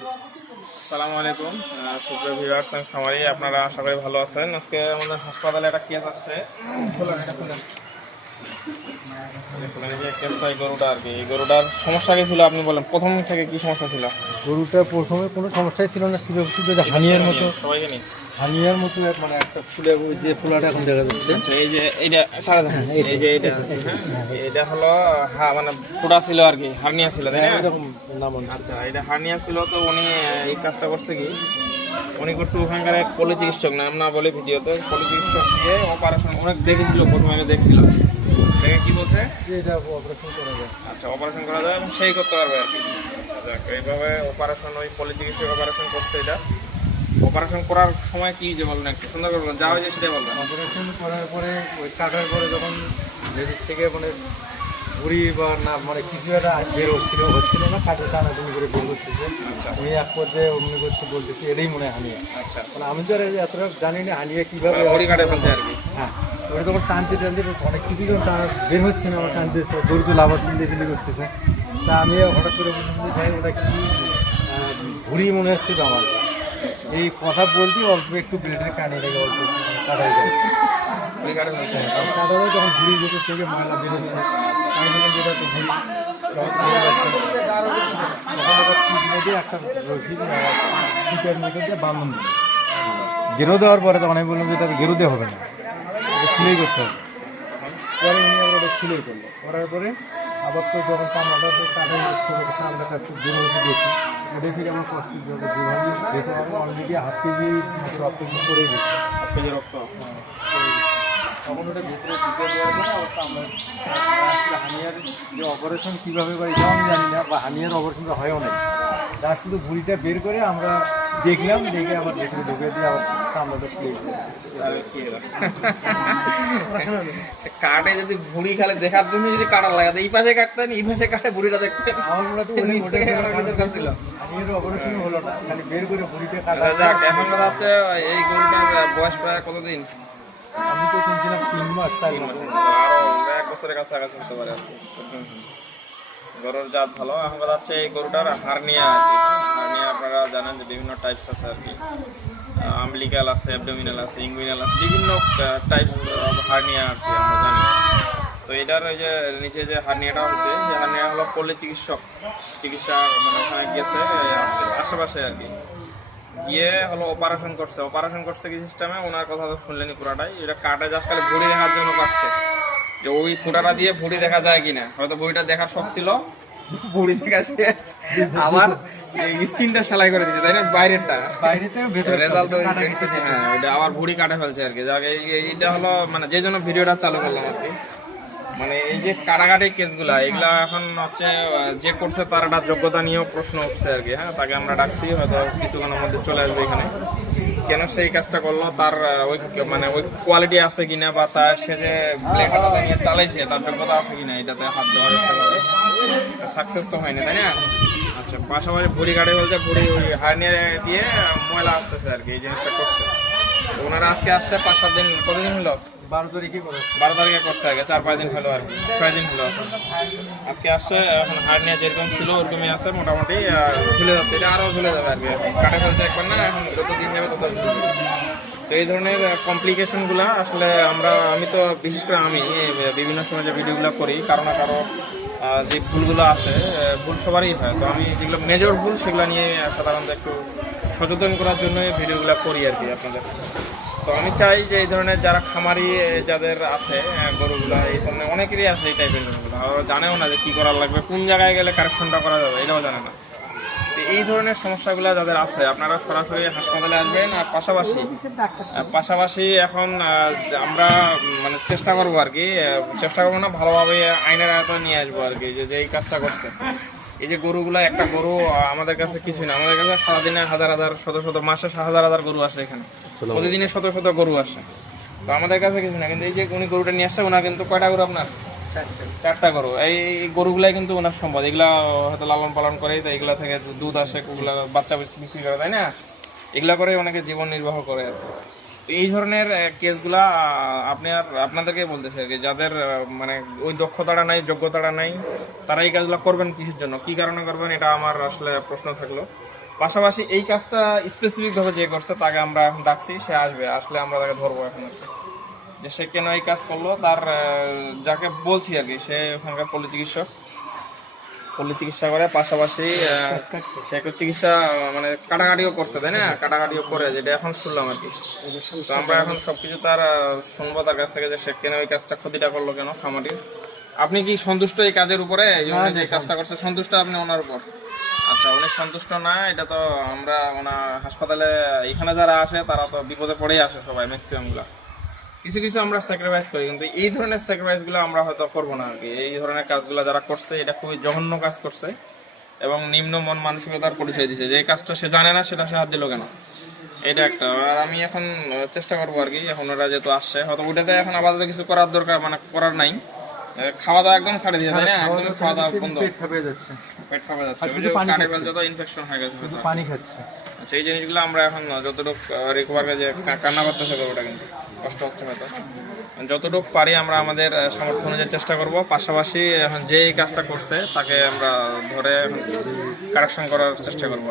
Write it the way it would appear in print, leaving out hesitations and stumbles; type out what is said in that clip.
আসসালামু আলাইকুম সুপ্রিয় ভিউয়ার্স এন্ড খামারি, আপনারা আশা করি ভালো আছেন। আজকে আমাদের হাসপাতালে একটা কেস আসছে। এই গরুটা আর কি, এই গরুটার সমস্যা কি ছিল আপনি বলেন, প্রথম থেকে কি সমস্যা ছিল? গরুটা প্রথমে কোনো সমস্যাই ছিল না, ছিল শুধু যে হানিয়ার মতো, সবাইকে নিয়ে হানিয়ার মতো মানে একটা ফুলে যে ফুলাটা এখন দেখা যাচ্ছে। আচ্ছা, এই যে এইটা সারা দেখেন, এই যে এইটা এটা হলো মানে ফুটা ছিল আর কি, হার্নিয়া ছিল, তাই না? এরকম নাম। আচ্ছা, এটা হার্নিয়া ছিল। তো উনি এই কাজটা করছে কি, উনি করছে ওখানকার এক পলি চিকিৎসক, নাম না বলে ভিডিওতে, পলি চিকিৎসক দিয়ে অপারেশন অনেক দেখেছিল, প্রথমে আমি দেখছিল, দেখে কি বলছে যে এটা অপারেশন করা যায়। আচ্ছা, অপারেশন করা যায় এবং সেই করতে পারবে আর কি। আচ্ছা, এইভাবে অপারেশন, ওই পলি চিকিৎসক অপারেশন করছে। এটা অপারেশন করার সময় কি যে বললেন, একটু সুন্দর করে বলবেন, যা হয়েছে সেটাই বলবেন। অপারেশন করার পরে ওই কাটার পরে যখন ভেতর থেকে মানে ঘুরি বা না মানে কিছু একটা বের হচ্ছিল না, কাঠে টানাটানি করে বের করতেছে। আমি এক পর্যায়ে অমনি করতে বলতেছি এটাই মনে হয় হানিয়া। আচ্ছা, মানে আমি তো আর এতটা জানি না হানিয়া কীভাবে বডি কাটে ফেলছে আর কি। হ্যাঁ, ওটা যখন টানতে অনেক কিছু যখন বের হচ্ছে না, আমার টানতে গরু তো লাভার চিল্লি করতেছে। তা আমি হঠাৎ করে বলছি ভাই ওটা কি ঘুরি মনে হচ্ছে তো আমার। এই কথা বলতে অল্প একটু ব্লেডের কানে লেগে অল্প কাটাই যায়, বডি কাটে ফেলছে। কাটালে যখন ঘুরি ভেতর থেকে ময়লা বেরোচ্ছে, আমি বললাম যেটা তো ঘুরি তখন আবার টিপ একটা রশি টিপের মধ্যে দিয়ে বাঁধন গেরো দেওয়ার পরে তখন আমি বললাম যে এটা গেরো দেওয়া হবে না, এটা সিলাই করতে হবে। পরে উনি আবার ওটা সিলাই করলো, করার পরে আবার তো যখন চামড়াটা কাটাই চামড়াটা একটু বের হয়েছে দেখি, দেখি যেমন কষ্ট যেভাবে দেখে আমি অলরেডি হাফ কেজি রক্ত পড়ে গেছে। হাফ কেজি রক্ত। তখন ওটা ভিতরে ঢুকে দেওয়ার পরে আবার আমরা আসলে হানিয়ার যে অপারেশন কীভাবে বা এটাও আমি জানি না, বা হানিয়ার অপারেশনটা হয়ও না, যার শুধু ভুঁড়িটা বের করে আমরা দেখলাম, দেখে আবার ভেতরে ঢুকে দিয়ে আবার চামড়াটা প্লেট কাটে যদি ভুড়ি খালে দেখার জন্য যদি কাটা লাগাতে, এই পাশে কাটতেন, এই পাশে কাটে ভুড়িটা দেখতেন। আমার মনে হয় হানিয়ার অপারেশন হলো না, খালি বের করে ভুঁড়িটা কাটা। যাক, এখন কথা হচ্ছে এই গরুটার বয়স প্রায় কতদিন? আমি তো শুনছিলাম 3 মাস 4 মাস। আরো 1 বছরের কাছাকাছি হতে পারে আর কি। গরুর জাত ভালো। এখন কথা হচ্ছে এই গরুটার হার্নিয়া আর কি। হার্নিয়া আপনারা জানেন যে বিভিন্ন টাইপস আছে আর কি, আমবিলিক্যাল আছে, অ্যাবডোমিনাল আছে, ইঙ্গুইনাল আছে, বিভিন্ন টাইপস অফ হার্নিয়া আর কি আমরা জানি। তো এটার ওই যে নিচে যে হার্নিয়াটা হচ্ছে, যে হার্নিয়া হলো পল্লী চিকিৎসা মানে ওখানে গেছে আশেপাশে আর কি, গিয়ে হলো অপারেশন করছে কি সিস্টেমে, ওনার কথা তো শুনলেনি পুরাটাই। এটা কাটে জাস্ট খালি ভুঁড়ি দেখার জন্য কাটছে, যে ওই ফুটাটা দিয়ে ভুঁড়ি দেখা যায় কিনা। হয়তো ভুঁড়িটা দেখার শখ ছিল, ভুঁড়ি দেখা শেষ, আবার স্কিনটা সেলাই করে দিচ্ছে, তাই না? বাইরেরটা রেজাল্ট হ্যাঁ, ওইটা আবার ভুঁড়ি কাটে ফেলছে আর কি। যাক, এইটা হলো মানে যে জন্য ভিডিওটা চালু করলাম আর কি। মানে এই যে কাটাকাটি কেসগুলা, এগুলা এখন হচ্ছে যে করছে তার একটা যোগ্যতা নিয়েও প্রশ্ন উঠছে আর কি। হ্যাঁ, তাকে আমরা ডাকছি, হয়তো কিছুক্ষণের মধ্যে চলে আসবে এখানে। কেন সেই কাজটা করলো, তার ওই মানে ওই কোয়ালিটি আছে কিনা, বা তার সে যে ব্লেড নিয়ে চালাইছে তার যোগ্যতা আছে কিনা, এটাতে হাত দেওয়ার ইচ্ছা করে। সাকসেস তো হয়নি, তাই না? আচ্ছা, পাশাপাশি ভুঁড়ি কাটে বলতে ভুঁড়ি ওই হার্নিয়া দিয়ে ময়লা আসতেছে আর কি, এই জিনিসটা করছে। তো ওনারা আজকে আসছে 5-7 দিন, কতদিন হলো? 12 তারিখে করে 12 তারিখে করতে আগে 4-5 দিন হলো আর কি, 6 দিন হলো আজকে আসছে। এখন হার্নিয়া যেরকম ছিল ওরকমই আছে মোটামুটি, ঝুলে যাচ্ছে। এটা আরও ঝুলে যাবে আর কি, কাটে ফেলছে একবার না, এখন যত দিন যাবে তত ঝুলে যাবে। তো এই ধরনের কমপ্লিকেশনগুলো আসলে আমি তো বিশেষ করে আমি বিভিন্ন সময় যে ভিডিওগুলো করি, কারো না কারো যে ভুলগুলো আছে, ভুল সবারই হয়। তো আমি যেগুলো মেজর ভুল সেগুলো নিয়ে সাধারণত একটু সচেতন করার জন্য ভিডিওগুলো করি আর কি আপনাদের। তো আমি চাই যে এই ধরনের যারা খামারি যাদের আছে গরুগুলো, এই ধরনের অনেকেরই আছে এই টাইপের গরুগুলো, ওরা জানেও না যে কী করার লাগবে, কোন জায়গায় গেলে কারেকশনটা করা যাবে, এটাও জানে না। তো এই ধরনের সমস্যাগুলো যাদের আছে, আপনারা সরাসরি হাসপাতালে আসবেন। আর পাশাপাশি এখন আমরা মানে চেষ্টা করবো আর কি, চেষ্টা করবো না, ভালোভাবে আইনের আয়তায় নিয়ে আসবো আর কি, যে এই কাজটা করছে। এই যে গরুগুলা, একটা গরু আমাদের কাছে কিছুই না, আমাদের কাছে সারাদিনে হাজার শত মাসে হাজার গরু আসে এখানে, প্রতিদিনে শত গরু আসে। তো আমাদের কাছে কিছু না, কিন্তু এই যে উনি গরুটা নিয়ে আসছে, ওনার কিন্তু কয়টা গরু? আপনার 4টা গরু। এই গরুগুলাই কিন্তু ওনার সম্পদ, এগুলা হয়তো লালন পালন করে, তো এগুলা থেকে দুধ আসে, ওগুলা বাচ্চা বিক্রি করে, তাই না? এগুলা করে অনেকে জীবন নির্বাহ করে আর কি। এই ধরনের কেসগুলা আপনাদেরকে বলতেছে আর কি, যাদের মানে ওই দক্ষতাটা নাই, যোগ্যতাটা নাই, তারা এই কাজগুলো করবেন কিসের জন্য, কি কারণে করবেন, এটা আমার আসলে প্রশ্ন থাকলো। পাশাপাশি এই কাজটা স্পেসিফিক ভাবে যে করছে তাকে আমরা এখন ডাকছি, সে আসবে, আসলে আমরা তাকে ধরবো এখন আর কি। যে সে কেন এই কাজ করলো, তার যাকে বলছি আর কি, সে ওখানকার পল্লী চিকিৎসা করে, পাশাপাশি সে একটা চিকিৎসা মানে কাটাকাটিও করছে, তাই না, কাটাকাটিও করে, যেটা এখন শুনলাম আর কি। তো আমরা এখন সবকিছু তার শুনবো তার কাছ থেকে যে সে কেন ওই কাজটা, ক্ষতিটা করলো কেন খামাটির। আপনি কি সন্তুষ্ট এই কাজের উপরে, এই উনি যে কাজটা করছে সন্তুষ্ট আপনি ওনার উপর? আচ্ছা, উনি সন্তুষ্ট না, এটা তো আমরা ওনার হাসপাতালে এখানে যারা আসে তারা তো বিপদে পড়েই আসে সবাই, ম্যাক্সিমাম গুলা। কিছু কিছু আমরা স্যাক্রিফাইস করি, কিন্তু এই ধরনের স্যাক্রিফাইস গুলো আমরা হয়তো করবো না আর কি। এই ধরনের কাজগুলো যারা করছে এটা খুবই জঘন্য কাজ করছে এবং নিম্ন মন মানসিকতার পরিচয় দিচ্ছে। যে কাজটা সে জানে না সেটা সে হাত দিল কেন, এটা একটা। আর আমি এখন চেষ্টা করবো আর কি, এখন ওরা যেহেতু আসছে হয়তো ওটাতে এখন আপাতত কিছু করার দরকার, মানে করার নাই। খাওয়া দাওয়া একদম ছাড়ে দিয়ে, তাই না, একদম খাওয়া দাওয়া বন্ধ, পেট ফাঁপে যাচ্ছে, পেট খাওয়া যাচ্ছে, শুধু পানি কার্ডিয়াল যত ইনফেকশন হয়ে গেছে হয়তো। পানি খাচ্ছে। আচ্ছা, এই জিনিসগুলো আমরা এখন যতটুকু রিকভার যে কান্না করতেছে ওটা কিন্তু কষ্ট হচ্ছে হয়তো, যতটুকু পারি আমরা আমাদের সামর্থ্য অনুযায়ী চেষ্টা করব। পাশাপাশি এখন যে এই কাজটা করছে তাকে আমরা ধরে কারেকশন করার চেষ্টা করবো।